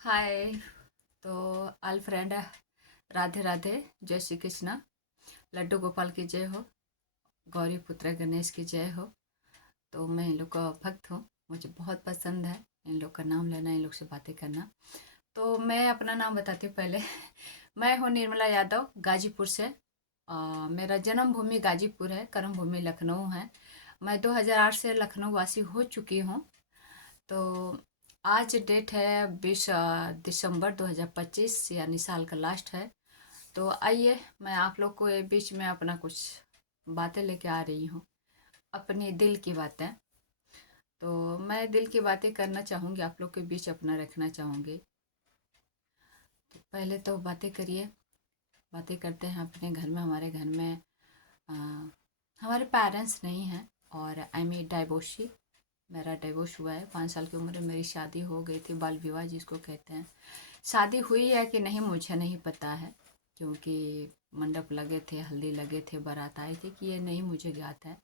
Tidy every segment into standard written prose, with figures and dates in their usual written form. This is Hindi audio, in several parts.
हाय। तो ऑल फ्रेंड, राधे राधे, जय श्री कृष्णा। लड्डू गोपाल की जय हो, गौरी पुत्र गणेश की जय हो। तो मैं इन लोग का भक्त हूँ। मुझे बहुत पसंद है इन लोग का नाम लेना, इन लोग से बातें करना। तो मैं अपना नाम बताती हूँ पहले। मैं हूँ निर्मला यादव, गाजीपुर से। मेरा जन्म भूमि गाजीपुर है, कर्म भूमि लखनऊ है। मैं 2008 से लखनऊ वासी हो चुकी हूँ। तो आज डेट है 20 दिसंबर 2025, यानी साल का लास्ट है। तो आइए, मैं आप लोग को ये बीच में अपना कुछ बातें लेके आ रही हूँ, अपने दिल की बातें। तो मैं दिल की बातें करना चाहूँगी, आप लोग के बीच अपना रखना चाहूँगी। तो पहले तो बातें करिए, बातें करते हैं अपने घर में। हमारे घर में आ, हमारे पेरेंट्स नहीं हैं, और आई एम ए डाइवोर्सी। मेरा डिवोर्स हुआ है। 5 साल की उम्र में मेरी शादी हो गई थी, बाल विवाह जिसको कहते हैं। शादी हुई है कि नहीं मुझे नहीं पता है, क्योंकि मंडप लगे थे, हल्दी लगे थे, बारात आई थी कि ये नहीं मुझे ज्ञात है।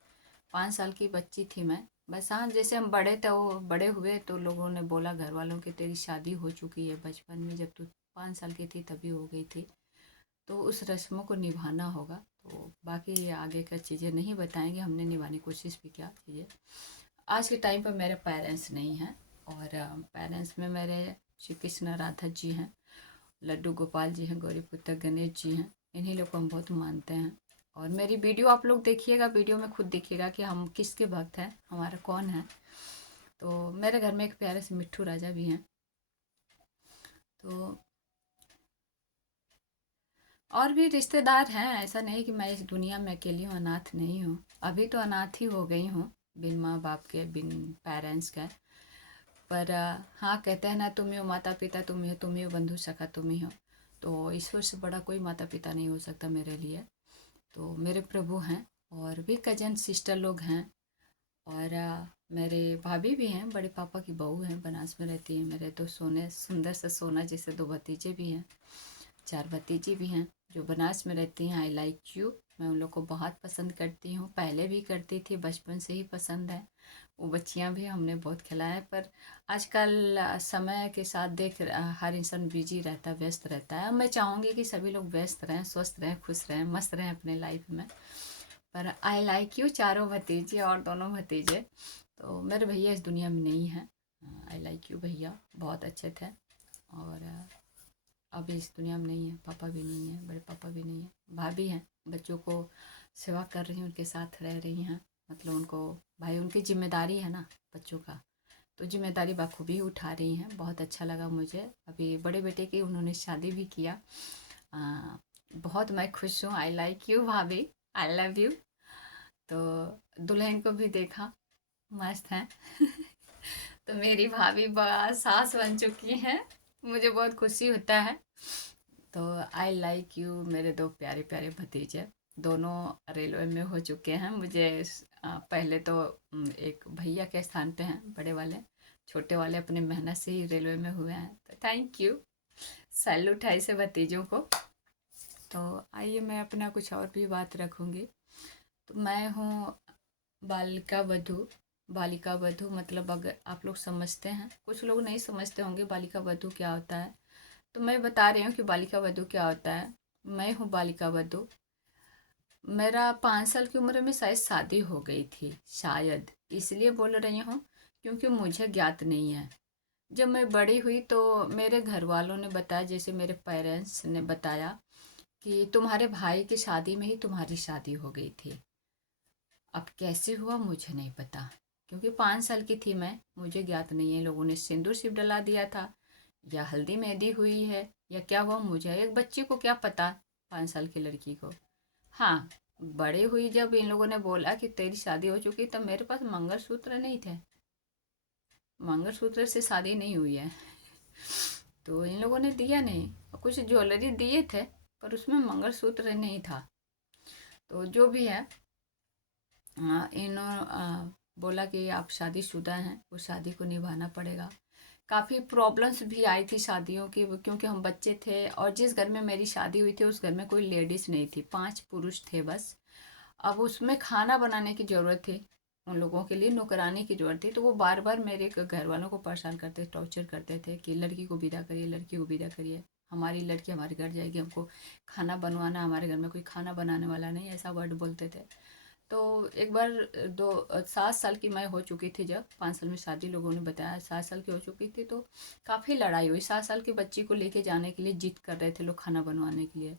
5 साल की बच्ची थी मैं। बस हाँ, जैसे हम बड़े थे, वो बड़े हुए तो लोगों ने बोला घर वालों की तेरी शादी हो चुकी है बचपन में, जब तू 5 साल की थी तभी हो गई थी। तो उस रस्मों को निभाना होगा। तो बाकी आगे का चीज़ें नहीं बताएंगे, हमने निभाने की कोशिश भी किया चीज़ें। आज के टाइम पर मेरे पेरेंट्स नहीं हैं, और पेरेंट्स में मेरे श्री कृष्ण राधा जी हैं, लड्डू गोपाल जी हैं, गौरी पुत्र गणेश जी हैं। इन्हीं लोग को हम बहुत मानते हैं। और मेरी वीडियो आप लोग देखिएगा, वीडियो में खुद देखिएगा कि हम किसके भक्त हैं, हमारा कौन है। तो मेरे घर में एक प्यारे से मिट्ठू राजा भी हैं। तो और भी रिश्तेदार हैं, ऐसा नहीं कि मैं इस दुनिया में अकेली हूँ, अनाथ नहीं हूँ। अभी तो अनाथ ही हो गई हूँ, बिन माँ बाप के, बिन पेरेंट्स के। पर हाँ, कहते हैं ना, तुम ही हो माता पिता, तुम ही हो बंधु सखा, तुम ही हो। तो ईश्वर से बड़ा कोई माता पिता नहीं हो सकता मेरे लिए। तो मेरे प्रभु हैं, और भी कजन सिस्टर लोग हैं। और मेरे भाभी भी हैं, बड़े पापा की बहू हैं, बनारस में रहती हैं। मेरे दो सोने सुंदर से सोना जैसे दो भतीजे भी हैं, 4 भतीजी भी हैं जो बनारस में रहती हैं। आई लाइक यू, मैं उन लोग को बहुत पसंद करती हूँ, पहले भी करती थी, बचपन से ही पसंद है। वो बच्चियाँ भी हमने बहुत खिलाया है। पर आजकल समय के साथ हर इंसान बिजी रहता है, व्यस्त रहता है। मैं चाहूँगी कि सभी लोग व्यस्त रहें, स्वस्थ रहें, खुश रहें, मस्त रहें अपने लाइफ में। पर आई लाइक यू, चारों भतीजे और दोनों भतीजे। तो मेरे भैया इस दुनिया में नहीं हैं। आई लाइक यू भैया, बहुत अच्छे थे। और अभी इस दुनिया में नहीं है। पापा भी नहीं है, बड़े पापा भी नहीं है। भाभी हैं, बच्चों को सेवा कर रही हैं, उनके साथ रह रही हैं। मतलब उनको, भाई उनकी जिम्मेदारी है ना बच्चों का, तो जिम्मेदारी बखूबी उठा रही हैं। बहुत अच्छा लगा मुझे। अभी बड़े बेटे की उन्होंने शादी भी किया। आ, बहुत मैं खुश हूँ। आई लाइक यू भाभी, आई लव यू। तो दुल्हन को भी देखा, मस्त है। तो मेरी भाभी सास बन चुकी हैं, मुझे बहुत खुशी होता है। तो आई लाइक यू, मेरे दो प्यारे प्यारे भतीजे, दोनों रेलवे में हो चुके हैं। मुझे पहले तो एक भैया के स्थान पे हैं बड़े वाले, छोटे वाले अपने मेहनत से ही रेलवे में हुए हैं। तो थैंक यू, सैल्यूट है ऐसे भतीजों को। तो आइए, मैं अपना कुछ और भी बात रखूँगी। तो मैं हूँ बालिका वधू। बालिका वधू मतलब, अगर आप लोग समझते हैं, कुछ लोग नहीं समझते होंगे बालिका वधू क्या होता है, तो मैं बता रही हूँ कि बालिका वधू क्या होता है। मैं हूँ बालिका वधू। मेरा 5 साल की उम्र में शायद शादी हो गई थी, शायद इसलिए बोल रही हूँ क्योंकि मुझे ज्ञात नहीं है। जब मैं बड़ी हुई तो मेरे घर वालों ने बताया, जैसे मेरे पेरेंट्स ने बताया कि तुम्हारे भाई की शादी में ही तुम्हारी शादी हो गई थी। अब कैसे हुआ मुझे नहीं पता, क्योंकि 5 साल की थी मैं, मुझे ज्ञात नहीं है। लोगों ने सिंदूर सिर्फ डला दिया था, या हल्दी मेहंदी हुई है, या क्या हुआ मुझे, एक बच्ची को क्या पता, 5 साल की लड़की को। हाँ, बड़े हुई जब इन लोगों ने बोला कि तेरी शादी हो चुकी, तब मेरे पास मंगलसूत्र नहीं थे। मंगलसूत्र से शादी नहीं हुई है। तो इन लोगों ने दिया नहीं, कुछ ज्वेलरी दिए थे, पर उसमें मंगलसूत्र नहीं था। तो जो भी है, बोला कि आप शादीशुदा हैं, उस शादी को निभाना पड़ेगा। काफ़ी प्रॉब्लम्स भी आई थी शादियों की, क्योंकि हम बच्चे थे, और जिस घर में मेरी शादी हुई थी उस घर में कोई लेडीज़ नहीं थी, 5 पुरुष थे बस। अब उसमें खाना बनाने की ज़रूरत थी, उन लोगों के लिए नौकरानी की ज़रूरत थी। तो वो बार बार मेरे घर वालों को परेशान करते, टॉर्चर करते थे कि लड़की को विदा करिए, लड़की को विदा करिए, हमारी लड़की हमारे घर जाएगी, हमको खाना बनवाना, हमारे घर में कोई खाना बनाने वाला नहीं, ऐसा वर्ड बोलते थे। तो एक बार 7 साल की मैं हो चुकी थी, जब 5 साल में शादी, लोगों ने बताया 7 साल की हो चुकी थी, तो काफ़ी लड़ाई हुई। 7 साल की बच्ची को लेके जाने के लिए जिद कर रहे थे लोग खाना बनवाने के लिए।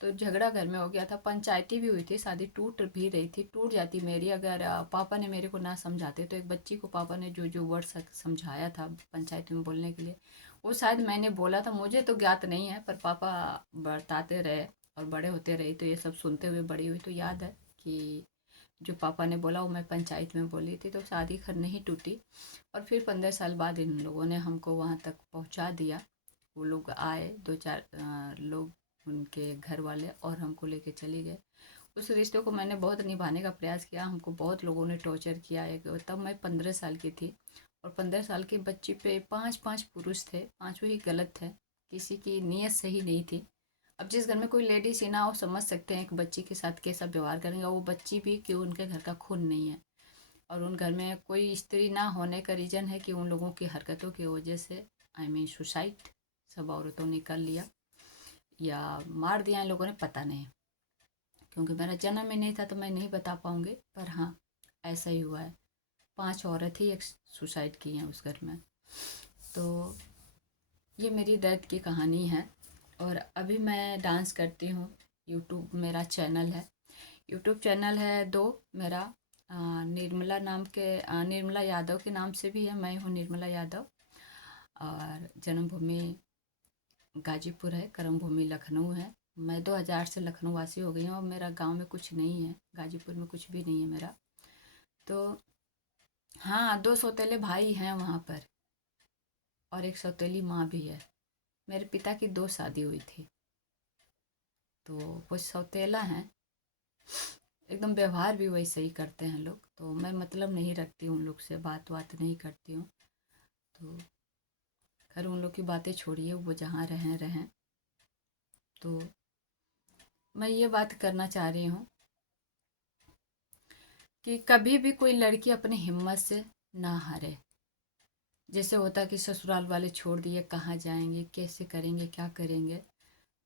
तो झगड़ा घर में हो गया था, पंचायती भी हुई थी, शादी टूट भी रही थी। टूट जाती मेरी अगर पापा ने मेरे को ना समझाते। तो एक बच्ची को पापा ने जो जो वर्ड समझाया था पंचायत में बोलने के लिए, वो शायद मैंने बोला था, मुझे तो ज्ञात नहीं है, पर पापा बताते रहे और बड़े होते रहे, तो ये सब सुनते हुए बड़ी हुई। तो याद है कि जो पापा ने बोला वो मैं पंचायत में बोली थी। तो शादी खैर नहीं टूटी, और फिर 15 साल बाद इन लोगों ने हमको वहाँ तक पहुँचा दिया। वो लोग आए, 2-4 लोग, उनके घर वाले, और हमको लेके चले गए। उस रिश्ते को मैंने बहुत निभाने का प्रयास किया, हमको बहुत लोगों ने टॉर्चर किया। एक तब मैं 15 साल की थी, और 15 साल की बच्ची पे 5-5 पुरुष थे, पाँचों ही गलत थे, किसी की नीयत सही नहीं थी। अब जिस घर में कोई लेडीज ही ना हो, समझ सकते हैं एक बच्ची के साथ कैसा व्यवहार करेंगे। वो बच्ची भी कि उनके घर का खून नहीं है, और उन घर में कोई स्त्री ना होने का रीज़न है कि उन लोगों की हरकतों की वजह से, आई मीन सुसाइड, सब औरतों ने कर लिया या मार दिया इन लोगों ने, पता नहीं, क्योंकि मेरा जन्म ही नहीं था तो मैं नहीं बता पाऊँगी। पर हाँ, ऐसा ही हुआ है। 5 औरत ही एक सुसाइड की हैं उस घर में। तो ये मेरी दर्द की कहानी है। और अभी मैं डांस करती हूँ। यूट्यूब मेरा चैनल है, यूट्यूब चैनल है 2 मेरा। निर्मला नाम के, निर्मला यादव के नाम से भी है, मैं हूँ निर्मला यादव। और जन्मभूमि गाजीपुर है, कर्मभूमि लखनऊ है। मैं 2000 से लखनऊ वासी हो गई हूँ। और मेरा गांव में कुछ नहीं है, गाजीपुर में कुछ भी नहीं है मेरा। तो हाँ, 2 सौतेले भाई हैं वहाँ पर, और एक सौतेली माँ भी है। मेरे पिता की 2 शादी हुई थी, तो वो सौतेला हैं, एकदम व्यवहार भी वैसे ही करते हैं लोग। तो मैं मतलब नहीं रखती हूँ उन लोग से, बात नहीं करती हूँ। तो खैर उन लोग की बातें छोड़िए, वो जहाँ रहें रहें। तो मैं ये बात करना चाह रही हूँ कि कभी भी कोई लड़की अपनी हिम्मत से ना हारे। जैसे होता कि ससुराल वाले छोड़ दिए, कहाँ जाएंगे, कैसे करेंगे, क्या करेंगे।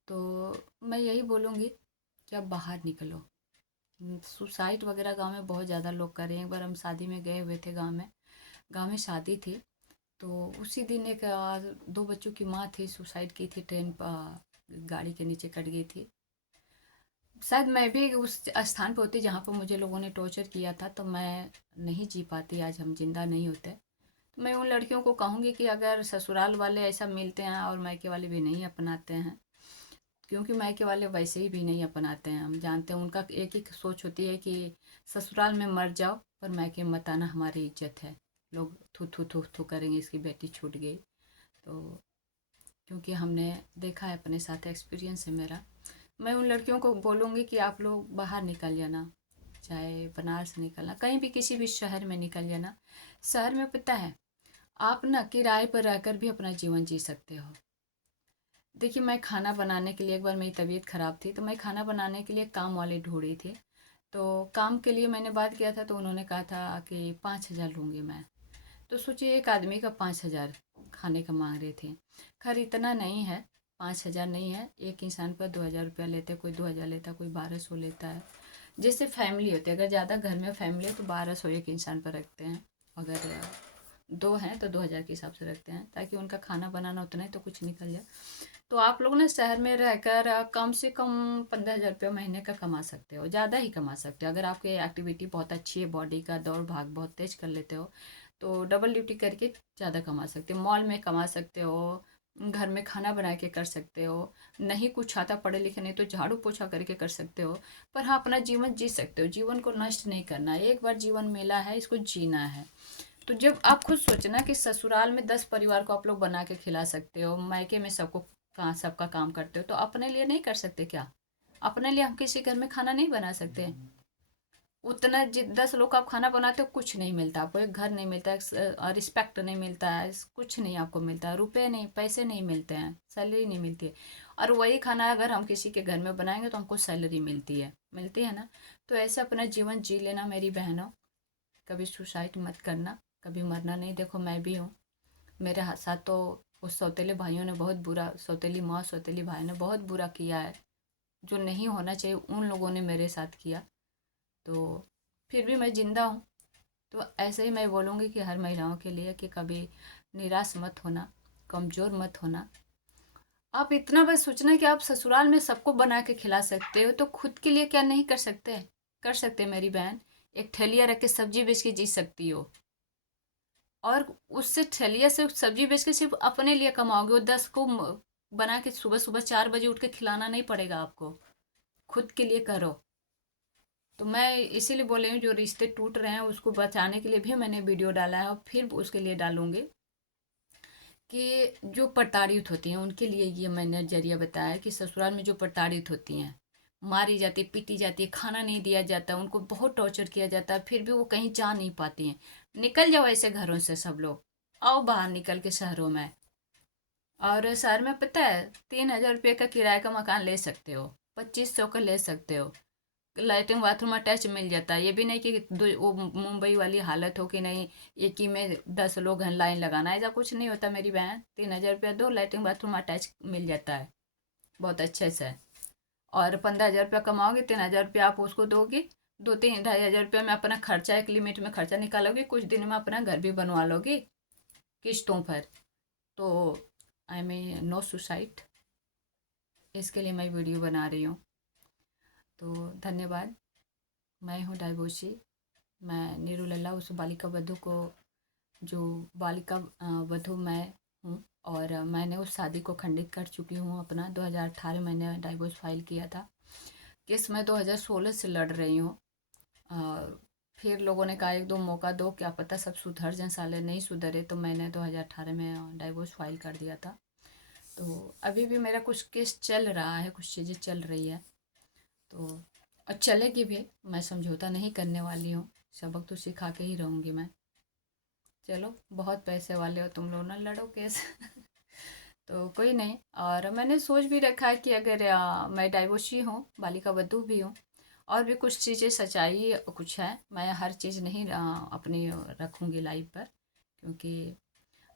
तो मैं यही बोलूँगी कि अब बाहर निकलो। सुसाइड वगैरह गांव में बहुत ज़्यादा लोग कर रहे हैं। एक बार हम शादी में गए हुए थे, गांव में शादी थी। तो उसी दिन एक 2 बच्चों की माँ थी, सुसाइड की थी, ट्रेन गाड़ी के नीचे कट गई थी। शायद मैं भी उस स्थान पर होती जहाँ पर मुझे लोगों ने टॉर्चर किया था, तो मैं नहीं जी पाती, आज हम जिंदा नहीं होते। तो मैं उन लड़कियों को कहूँगी कि अगर ससुराल वाले ऐसा मिलते हैं और मायके वाले भी नहीं अपनाते हैं, क्योंकि मायके वाले वैसे ही भी नहीं अपनाते हैं, हम जानते हैं। उनका एक ही सोच होती है कि ससुराल में मर जाओ पर मायके मत आना, हमारी इज्जत है। लोग थू थू थू थू करेंगे, इसकी बेटी छूट गई। तो क्योंकि हमने देखा है, अपने साथ एक्सपीरियंस है मेरा। मैं उन लड़कियों को बोलूँगी कि आप लोग बाहर निकल जाना, चाहे बनारस निकलना, कहीं भी किसी भी शहर में निकल जाना। शहर में पता है, आप ना किराए पर रहकर भी अपना जीवन जी सकते हो। देखिए, मैं खाना बनाने के लिए, एक बार मेरी तबीयत ख़राब थी, तो मैं खाना बनाने के लिए काम वाले ढूँढ रही थी। तो काम के लिए मैंने बात किया था, तो उन्होंने कहा था कि 5,000 लूँगी मैं। तो सोचिए, एक आदमी का 5,000 खाने का मांग रहे थे। खैर इतना नहीं है, 5,000 नहीं है, एक इंसान पर 2,000 रुपया लेते हैं, कोई 2,000 लेता है, कोई 1,200 लेता है। जैसे फैमिली होती है, अगर ज़्यादा घर में फैमिली है तो 1,200 एक इंसान पर रखते हैं। अगर 2 हैं तो 2,000 के हिसाब से रखते हैं, ताकि उनका खाना बनाना उतना ही तो कुछ निकल जाए। तो आप लोग ना शहर में रहकर कम से कम 15,000 रुपये महीने का कमा सकते हो, ज़्यादा ही कमा सकते हो। अगर आपकी एक्टिविटी बहुत अच्छी है, बॉडी का दौड़ भाग बहुत तेज कर लेते हो, तो डबल ड्यूटी करके ज़्यादा कमा सकते हो। मॉल में कमा सकते हो, घर में खाना बना के कर सकते हो। नहीं कुछ आता, पढ़े लिखे नहीं, तो झाड़ू पोछा करके कर सकते हो। पर हाँ, अपना जीवन जी सकते हो। जीवन को नष्ट नहीं करना है, एक बार जीवन मिला है, इसको जीना है। तो जब आप खुद सोचना कि ससुराल में 10 परिवार को आप लोग बना के खिला सकते हो, मायके में सबको सबका काम करते हो, तो अपने लिए नहीं कर सकते क्या? अपने लिए हम किसी घर में खाना नहीं बना सकते? उतना 10 लोग का आप खाना बनाते हो, कुछ नहीं मिलता आपको, एक घर नहीं मिलता, एक रिस्पेक्ट नहीं मिलता है, कुछ नहीं आपको मिलता है, रुपए नहीं, पैसे नहीं मिलते हैं, सैलरी नहीं मिलती है। और वही खाना अगर हम किसी के घर में बनाएंगे तो हमको सैलरी मिलती है ना। तो ऐसे अपना जीवन जी लेना मेरी बहनों। कभी सुसाइड मत करना, कभी मरना नहीं। देखो मैं भी हूँ, मेरे साथ तो उस सौतेले भाइयों ने बहुत बुरा, सौतेली माँ सौतेली भाई ने बहुत बुरा किया है, जो नहीं होना चाहिए उन लोगों ने मेरे साथ किया। तो फिर भी मैं ज़िंदा हूँ। तो ऐसे ही मैं बोलूँगी कि हर महिलाओं के लिए कि कभी निराश मत होना, कमज़ोर मत होना। आप इतना बस सोचना कि आप ससुराल में सबको बना के खिला सकते हो, तो खुद के लिए क्या नहीं कर सकते? कर सकते मेरी बहन। एक ठेलिया रख के सब्जी बेच के जी सकती हो, और उससे ठेलिया से सब्जी बेच के सिर्फ अपने लिए कमाओगे। वो 10 को बना के सुबह सुबह 4 बजे उठ के खिलाना नहीं पड़ेगा आपको। खुद के लिए करो। तो मैं इसीलिए बोल रही हूँ, जो रिश्ते टूट रहे हैं उसको बचाने के लिए भी मैंने वीडियो डाला है, और फिर उसके लिए डालूंगी कि जो प्रताड़ित होती हैं उनके लिए ये मैंने जरिया बताया कि ससुराल में जो प्रताड़ित होती हैं, मारी जाती है, पीटी जाती है, खाना नहीं दिया जाता, उनको बहुत टॉर्चर किया जाता है, फिर भी वो कहीं जा नहीं पाती हैं। निकल जाओ ऐसे घरों से सब लोग, आओ बाहर निकल के शहरों में। और शहर में पता है 3,000 रुपये का किराए का मकान ले सकते हो, 2500 का ले सकते हो। लैट्रिन बाथरूम अटैच मिल जाता है। ये भी नहीं कि वो मुंबई वाली हालत हो कि नहीं एक ही में 10 लोग हैं लाइन लगाना, ऐसा कुछ नहीं होता मेरी बहन। 3,000 रुपया दो, लैट्रिन बाथरूम अटैच मिल जाता है बहुत अच्छे से। और 15,000 रुपया कमाओगे, 3,000 रुपया आप उसको दोगे, 2-3 ढाई हज़ार रुपया में अपना खर्चा, एक लिमिट में खर्चा निकालोगे, कुछ दिन में अपना घर भी बनवा लोगे किस्तों पर। तो आई मीन नो सुसाइड, इसके लिए मैं वीडियो बना रही हूँ। तो धन्यवाद। मैं हूँ डायबोशी। मैं नीरू लल्ला, उस बालिका वधू को, जो बालिका वधू मैं हूँ, और मैंने उस शादी को खंडित कर चुकी हूँ अपना। 2018 मैंने डाइवोर्स फाइल किया था। केस मैं 2016 से लड़ रही हूँ। फिर लोगों ने कहा एक दो मौका दो, क्या पता सब सुधर जाए, साले नहीं सुधरे, तो मैंने 2018 में डाइवोर्स फाइल कर दिया था। तो अभी भी मेरा कुछ केस चल रहा है, कुछ चीज़ें चल रही है, तो और चलेगी भी। मैं समझौता नहीं करने वाली हूँ, सबक तो सिखा के ही रहूँगी मैं। चलो, बहुत पैसे वाले हो तुम लोग ना, लड़ो केस। तो कोई नहीं। और मैंने सोच भी रखा है कि अगर मैं डाइवोर्सी हूँ, बालिका वधू भी हूँ, और भी कुछ चीज़ें सच्चाई कुछ है, मैं हर चीज़ नहीं अपनी रखूँगी लाइव पर, क्योंकि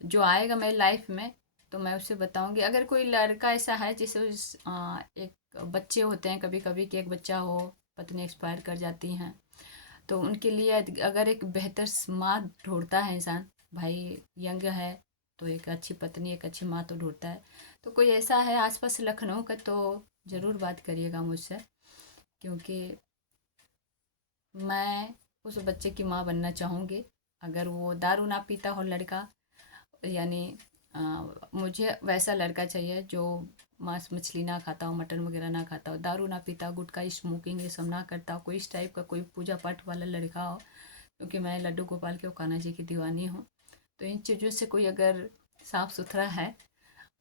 जो आएगा मेरी लाइफ में तो मैं उससे बताऊंगी। अगर कोई लड़का ऐसा है जिसे एक बच्चे होते हैं कभी कभी, कि एक बच्चा हो, पत्नी एक्सपायर कर जाती हैं, तो उनके लिए अगर एक बेहतर माँ ढूंढता है इंसान, भाई यंग है तो एक अच्छी पत्नी, एक अच्छी माँ तो ढूंढता है। तो कोई ऐसा है आसपास लखनऊ का तो ज़रूर बात करिएगा मुझसे, क्योंकि मैं उस बच्चे की माँ बनना चाहूँगी। अगर वो दारू ना पीता हो लड़का, यानी मुझे वैसा लड़का चाहिए जो मांस मछली ना खाता हो, मटन वगैरह ना खाता हो, दारू ना पीता, गुटखा स्मोकिंग ये सब ना करता हो, कोई इस टाइप का कोई पूजा पाठ वाला लड़का हो, क्योंकि मैं लड्डू गोपाल के और कान्हा जी की दीवानी हूँ। तो इन चीज़ों से कोई अगर साफ सुथरा है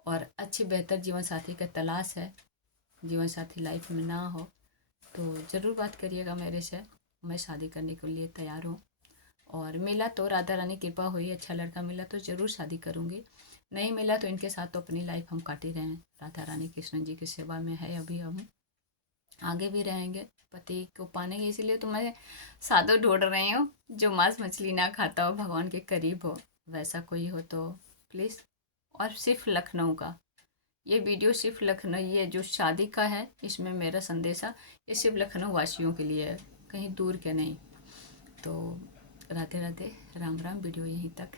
और अच्छी बेहतर जीवन साथी का तलाश है, जीवन साथी लाइफ में ना हो, तो ज़रूर बात करिएगा मेरे से। मैं शादी करने के लिए तैयार हूँ, और मिला तो राधा रानी कृपा हुई, अच्छा लड़का मिला तो ज़रूर शादी करूँगी, नहीं मिला तो इनके साथ तो अपनी लाइफ हम काट ही रहे हैं। राधा रानी कृष्ण जी की सेवा में है अभी हम, आगे भी रहेंगे पति को पाने के। इसीलिए तो मैं साधु ढूंढ रही हूँ जो मांस मछली ना खाता हो, भगवान के करीब हो, वैसा कोई हो तो प्लीज़। और सिर्फ लखनऊ का ये वीडियो, सिर्फ लखनऊ, ये जो शादी का है इसमें मेरा संदेशा ये सिर्फ लखनऊ वासियों के लिए है, कहीं दूर के नहीं। तो राधे राधे, राम राम। वीडियो यहीं तक।